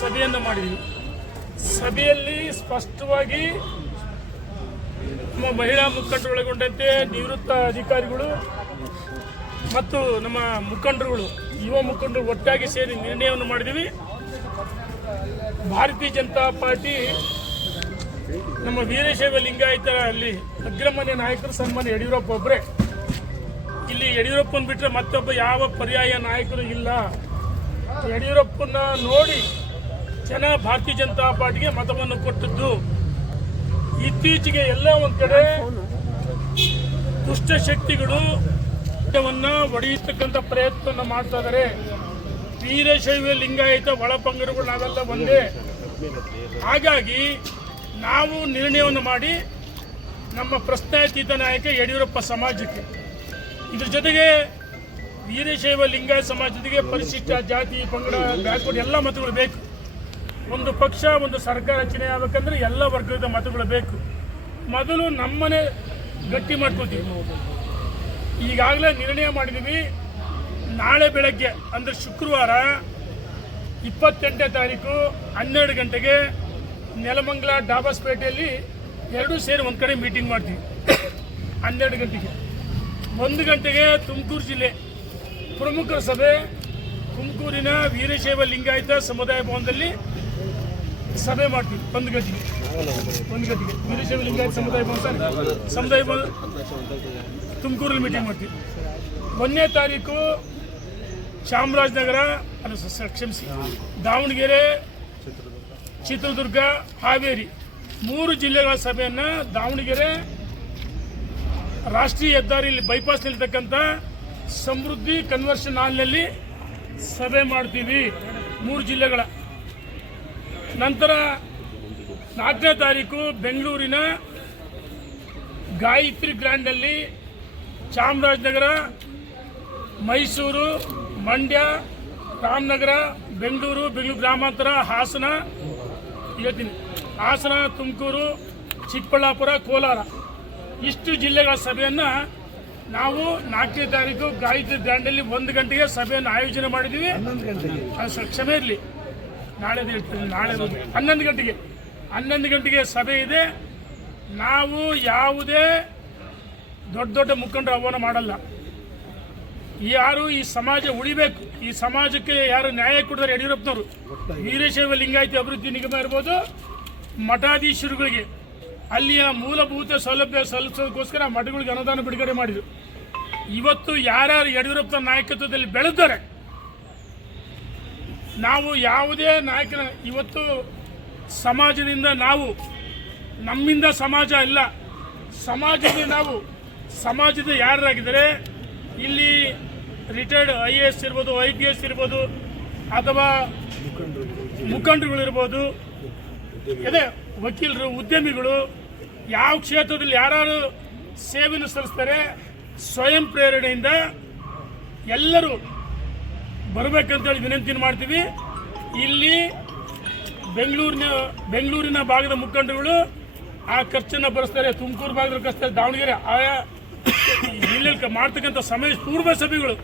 ಸಭೆಯನ್ನು ಮಾಡಿದ್ವಿ. ಸಭೆಯಲ್ಲಿ ಸ್ಪಷ್ಟವಾಗಿ ನಮ್ಮ ಮಹಿಳಾ ಮುಖಂಡರು ಒಳಗೊಂಡಂತೆ ನಿವೃತ್ತ ಅಧಿಕಾರಿಗಳು ಮತ್ತು ನಮ್ಮ ಮುಖಂಡರುಗಳು, ಯುವ ಮುಖಂಡರು ಒಟ್ಟಾಗಿ ಸೇರಿ ನಿರ್ಣಯವನ್ನು ಮಾಡಿದ್ದೀವಿ. ಭಾರತೀಯ ಜನತಾ ಪಾರ್ಟಿ ನಮ್ಮ ವೀರಶೈವ ಲಿಂಗಾಯತ ಅಲ್ಲಿ ಅಗ್ರಮಾನ್ಯ ನಾಯಕರು ಸನ್ಮಾನ್ಯ ಯಡಿಯೂರಪ್ಪ ಒಬ್ಬರೇ. ಇಲ್ಲಿ ಯಡಿಯೂರಪ್ಪನ ಬಿಟ್ಟರೆ ಮತ್ತೊಬ್ಬ ಯಾವ ಪರ್ಯಾಯ ನಾಯಕರು ಇಲ್ಲ. ಯಡಿಯೂರಪ್ಪನ ನೋಡಿ ಜನ ಭಾರತೀಯ ಜನತಾ ಪಾರ್ಟಿಗೆ ಮತವನ್ನು ಕೊಟ್ಟದ್ದು. ಇತ್ತೀಚೆಗೆ ಎಲ್ಲ ಒಂದು ಕಡೆ ದುಷ್ಟಶಕ್ತಿಗಳು ಒಡೆಯತಕ್ಕಂಥ ಪ್ರಯತ್ನ ಮಾಡ್ತಾ ಇದ್ದಾರೆ. ವೀರಶೈವ ಲಿಂಗಾಯತ ಒಳಪಂಗಡಗಳು ನಾವೆಲ್ಲ ಒಂದೇ. ಹಾಗಾಗಿ ನಾವು ನಿರ್ಣಯವನ್ನು ಮಾಡಿ ನಮ್ಮ ಪ್ರಶ್ನಾತೀತ ನಾಯಕ ಯಡಿಯೂರಪ್ಪ ಸಮಾಜಕ್ಕೆ, ಇದ್ರ ಜೊತೆಗೆ ವೀರಶೈವ ಲಿಂಗಾಯತ ಸಮಾಜ ಜೊತೆಗೆ ಪರಿಶಿಷ್ಟ ಜಾತಿ ಪಂಗಡ ಬ್ಯಾಕ್ವರ್ಡ್ ಎಲ್ಲ ಮತಗಳು ಬೇಕು. ಒಂದು ಪಕ್ಷ ಒಂದು ಸರ್ಕಾರ ರಚನೆ ಆಗಬೇಕಂದ್ರೆ ಎಲ್ಲ ವರ್ಗದ ಮತಗಳು ಬೇಕು. ಮೊದಲು ನಮ್ಮನೆ ಗಟ್ಟಿ ಮಾಡ್ಕೋತೀವಿ. ಈಗಾಗಲೇ ನಿರ್ಣಯ ಮಾಡಿದ್ದೀವಿ. ನಾಳೆ ಬೆಳಗ್ಗೆ ಅಂದರೆ ಶುಕ್ರವಾರ 28ನೇ ತಾರೀಕು 12 ಗಂಟೆಗೆ ನೆಲಮಂಗಲ ಡಾಬಾಸ್ಪೇಟೆಯಲ್ಲಿ ಎರಡೂ ಸೇರಿ ಒಂದು ಕಡೆ ಮೀಟಿಂಗ್ ಮಾಡ್ತೀವಿ. 12 ಗಂಟೆಗೆ. 1 ಗಂಟೆಗೆ ತುಮಕೂರು ಜಿಲ್ಲೆ ಪ್ರಮುಖರ ಸಭೆ ತುಮಕೂರಿನ ವೀರಶೈವ ಲಿಂಗಾಯತ ಸಮುದಾಯ ಭವನದಲ್ಲಿ ಸಭೆ ಮಾಡ್ತೀವಿ. 1 ಗಂಟೆಗೆ ವೀರಶೈವ ಲಿಂಗಾಯತ ಸಮುದಾಯ ಭವನ ತುಮಕೂರಲ್ಲಿ ಮೀಟಿಂಗ್ ಮಾಡ್ತೀವಿ. 1ನೇ ತಾರೀಕು ಚಾಮರಾಜನಗರ ದಾವಣಗೆರೆ, ಚಿತ್ರದುರ್ಗ, ಹಾವೇರಿ 3 ಜಿಲ್ಲೆಗಳ ಸಭೆಯನ್ನು ದಾವಣಗೆರೆ ರಾಷ್ಟ್ರೀಯ ಹೆದ್ದಾರಿಯಲ್ಲಿ ಬೈಪಾಸ್ನಲ್ಲಿರ್ತಕ್ಕಂಥ ಸಮೃದ್ಧಿ ಕನ್ವರ್ಷನ್ ಹಾಲ್ನಲ್ಲಿ ಸಭೆ ಮಾಡ್ತೀವಿ 3 ಜಿಲ್ಲೆಗಳ. ನಂತರ 4ನೇ ತಾರೀಕು ಬೆಂಗಳೂರಿನ ಗಾಯತ್ರಿ ಗ್ರ್ಯಾಂಡಲ್ಲಿ ಚಾಮರಾಜನಗರ, ಮೈಸೂರು, ಮಂಡ್ಯ, ರಾಮನಗರ, ಬೆಂಗಳೂರು ಗ್ರಾಮಾಂತರ, ಹಾಸನ, ತುಮಕೂರು, ಚಿಕ್ಕಬಳ್ಳಾಪುರ, ಕೋಲಾರ ಇಷ್ಟು ಜಿಲ್ಲೆಗಳ ಸಭೆಯನ್ನು ನಾವು 4ನೇ ತಾರೀಕು ಗಾಯತ್ರಿ ಗ್ರ್ಯಾಂಡಲ್ಲಿ 1 ಗಂಟೆಗೆ ಸಭೆಯನ್ನು ಆಯೋಜನೆ ಮಾಡಿದ್ದೀವಿ. ಕ್ಷಮೆ ಇರಲಿ, ನಾಳೆ 11 ಗಂಟೆಗೆ ಸಭೆ ಇದೆ. ನಾವು ಯಾವುದೇ ದೊಡ್ಡ ಮುಖಂಡರು ಆಹ್ವಾನ ಮಾಡಲ್ಲ. ಯಾರು ಈ ಸಮಾಜ ಉಳಿಬೇಕು, ಈ ಸಮಾಜಕ್ಕೆ ಯಾರು ನ್ಯಾಯ ಕೊಡ್ತಾರೆ ಯಡಿಯೂರಪ್ಪನವರು. ವೀರಶೈವ ಲಿಂಗಾಯತ ಅಭಿವೃದ್ಧಿ ನಿಗಮ ಇರ್ಬೋದು, ಮಠಾಧೀಶರುಗಳಿಗೆ ಅಲ್ಲಿಯ ಮೂಲಭೂತ ಸೌಲಭ್ಯ ಸಲ್ಲಿಸೋದಕ್ಕೋಸ್ಕರ ಮಠಗಳಿಗೆ ಅನುದಾನ ಬಿಡುಗಡೆ ಮಾಡಿದರು. ಇವತ್ತು ಯಾರ್ಯಾರು ಯಡಿಯೂರಪ್ಪನ ನಾಯಕತ್ವದಲ್ಲಿ ಬೆಳೆದರೆ ನಾವು ಯಾವುದೇ ನಾಯಕನ ಇವತ್ತು ಸಮಾಜದಿಂದ ನಾವು ನಮ್ಮಿಂದ ಸಮಾಜ ಇಲ್ಲ, ಸಮಾಜದಿಂದ ನಾವು ಸಮಾಜದ ಯಾರಾಗಿದ್ದಾರೆ ಇಲ್ಲಿ ರಿಟೈರ್ಡ್ IAS ಇರ್ಬೋದು, IPS ಇರ್ಬೋದು, ಅಥವಾ ಮುಖಂಡರುಗಳಿರ್ಬೋದು, ಅದೇ ವಕೀಲರು, ಉದ್ಯಮಿಗಳು, ಯಾವ ಕ್ಷೇತ್ರದಲ್ಲಿ ಯಾರು ಸೇವೆಯನ್ನು ಸಲ್ಲಿಸ್ತಾರೆ ಸ್ವಯಂ ಪ್ರೇರಣೆಯಿಂದ ಎಲ್ಲರೂ ಬರಬೇಕಂತೇಳಿ ವಿನಂತಿಯನ್ನು ಮಾಡ್ತೀವಿ. ಇಲ್ಲಿ ಬೆಂಗಳೂರಿನ ಭಾಗದ ಮುಖಂಡರುಗಳು ಆ ಖರ್ಚನ್ನು ಭರಿಸ್ತಾರೆ, ತುಮಕೂರು ಭಾಗದ ಕಳಿಸ್ತಾರೆ, ದಾವಣಗೆರೆ ಆಯಾ ಜಿಲ್ಲೆಯಲ್ಲಿ ಮಾಡ್ತಕ್ಕಂಥ ಪೂರ್ವ ಸಭೆಗಳು.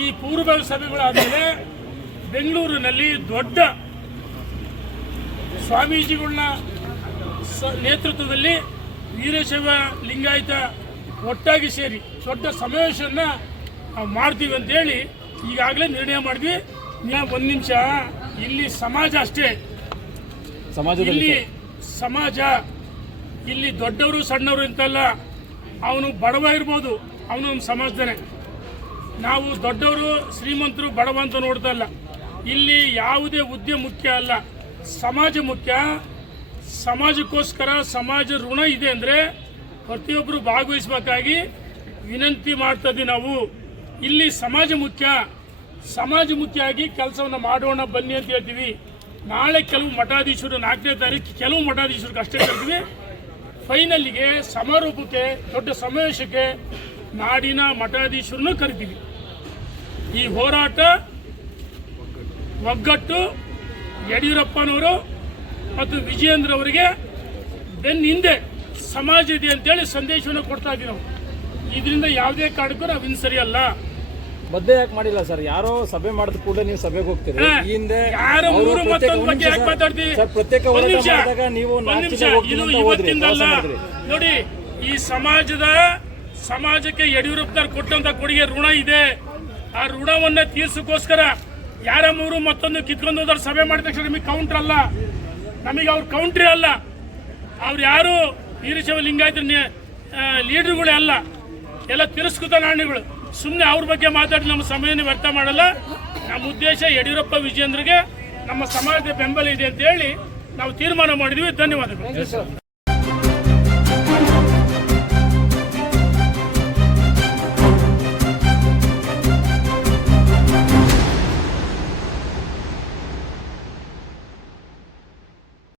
ಈ ಪೂರ್ವ ಸಭೆಗಳಾದಮೇಲೆ ಬೆಂಗಳೂರಿನಲ್ಲಿ ದೊಡ್ಡ ಸ್ವಾಮೀಜಿಗಳನ್ನ ನೇತೃತ್ವದಲ್ಲಿ ವೀರಶೈವ ಲಿಂಗಾಯತ ಒಟ್ಟಾಗಿ ಸೇರಿ ದೊಡ್ಡ ಸಮಾವೇಶವನ್ನು ಮಾಡ್ತೀವಿ ಅಂತೇಳಿ ಈಗಾಗಲೇ ನಿರ್ಣಯ ಮಾಡಿದ್ವಿ. 1 ನಿಮಿಷ, ಇಲ್ಲಿ ಸಮಾಜ ಅಷ್ಟೇ, ಇಲ್ಲಿ ಸಮಾಜ, ಇಲ್ಲಿ ದೊಡ್ಡವರು ಸಣ್ಣವರು ಅಂತಲ್ಲ. ಅವನು ಬಡವ ಇರ್ಬೋದು, ಅವನು ನಮ್ಮ ಸಮಾಜದನೇ. ನಾವು ದೊಡ್ಡವರು ಶ್ರೀಮಂತರು ಬಡವ ಅಂತ ನೋಡ್ತಾ ಇಲ್ಲ. ಇಲ್ಲಿ ಯಾವುದೇ ಹುದ್ದೆ ಮುಖ್ಯ ಅಲ್ಲ, ಸಮಾಜ ಮುಖ್ಯ. ಸಮಾಜಕ್ಕೋಸ್ಕರ ಸಮಾಜ ಋಣ ಇದೆ ಅಂದರೆ ಪ್ರತಿಯೊಬ್ಬರು ಭಾಗವಹಿಸಬೇಕಾಗಿ ವಿನಂತಿ ಮಾಡ್ತಾ ಇದ್ದೀವಿ. ನಾವು ಇಲ್ಲಿ ಸಮಾಜ ಮುಖ್ಯ ಆಗಿ ಕೆಲಸವನ್ನು ಮಾಡೋಣ ಬನ್ನಿ ಅಂತ ಹೇಳ್ತೀವಿ. ನಾಳೆ ಕೆಲವು ಮಠಾಧೀಶರು 4ನೇ ತಾರೀಕು ಕೆಲವು ಮಠಾಧೀಶರಿಗೆ ಅಷ್ಟೇ ಕರಿತೀವಿ. ಫೈನಲ್ಲಿಗೆ ಸಮಾರೋಪಕ್ಕೆ ದೊಡ್ಡ ಸಮಾವೇಶಕ್ಕೆ ನಾಡಿನ ಮಠಾಧೀಶರನ್ನು ಕರಿತೀವಿ. ಈ ಹೋರಾಟ ಒಗ್ಗಟ್ಟು ಯಡಿಯೂರಪ್ಪನವರು ಮತ್ತು ವಿಜಯೇಂದ್ರ ಅವರಿಗೆ ಬೆನ್ನ ಹಿಂದೆ ಸಮಾಜ ಇದೆ ಅಂತೇಳಿ ಸಂದೇಶವನ್ನು ಕೊಡ್ತಾ ಇದ್ದೀವಿ ನಾವು. ಇದರಿಂದ ಯಾವುದೇ ಕಾರಣಕ್ಕೂ ನಾವು ಹಿಂಸರಿಯಲ್ಲ. ಬದ್ದೆ ಯಾಕೆ ಮಾಡಿಲ್ಲ ಸರ್? ಯಾರೋ ಸಭೆ ಮಾಡಿದ ಕೂಡಲೇ ನೀವು ಸಭೆಗೆ ಹೋಗ್ತೀರಿ. ಈ ಹಿಂದೆ ಯಾರು ಅವರು ಮೂರು ಪ್ರತ್ಯೇಕ ಮತ್ತೊಂದು ಬಗ್ಗೆ ಯಾಕೆ ಮಾತಾಡ್ತೀವಿ? ಸರ್ ಪ್ರತ್ಯೇಕ ಒಂದ್ ಹೋರಾಟ ನಿಮಿಷ, ಮಾಡಿದಾಗ ನೀವು ಒಂದ್ ನಾಲ್ಕು ನಿಮಿಷ. ಜನ ಹೋಗ್ತೀನಿ ಇದು ಅಂತ ಹೋದ್ರಿ, ಇವತ್ತಿಂದಲ್ಲ. ಪ್ರವಾಸ ಮಾಡಿದ್ರಿ. ನೋಡಿ, ಈ ಸಮಾಜಕ್ಕೆ ಯಡಿಯೂರಪ್ಪನವ್ರು ಕೊಟ್ಟಂತ ಕೊಡುಗೆ ಋಣ ಇದೆ. ಆ ಋಣವನ್ನ ತೀರ್ಸಕ್ಕೋಸ್ಕರ ಯಾರ ಮೂರು ಮತ್ತೊಂದು ಕಿತ್ಕೊಂಡು ಹೋದ್ರೆ ಸಭೆ ಮಾಡಿದ ತಕ್ಷಣ ನಮಗೆ ಕೌಂಟ್ರ್ ಅಲ್ಲ, ನಮಗೆ ಅವ್ರ ಕೌಂಟ್ರಿ ಅಲ್ಲ. ಅವ್ರು ಯಾರು ವೀರಶೈವ ಲಿಂಗಾಯತ ಲೀಡರ್ಗಳೇ ಅಲ್ಲ, ಎಲ್ಲ ತಿರಸ್ಕೃತ ನಾಣ್ಯಗಳು. ಸುಮ್ಮನೆ ಅವ್ರ ಬಗ್ಗೆ ಮಾತಾಡಿ ನಮ್ಮ ಸಮಯನ ವ್ಯರ್ಥ ಮಾಡಲ್ಲ. ನಮ್ಮ ಉದ್ದೇಶ ಯಡಿಯೂರಪ್ಪ ವಿಜಯೇಂದ್ರಗೆ ನಮ್ಮ ಸಮಾಜದ ಬೆಂಬಲ ಇದೆ ಅಂತ ಹೇಳಿ ನಾವು ತೀರ್ಮಾನ ಮಾಡಿದ್ವಿ. ಧನ್ಯವಾದಗಳು.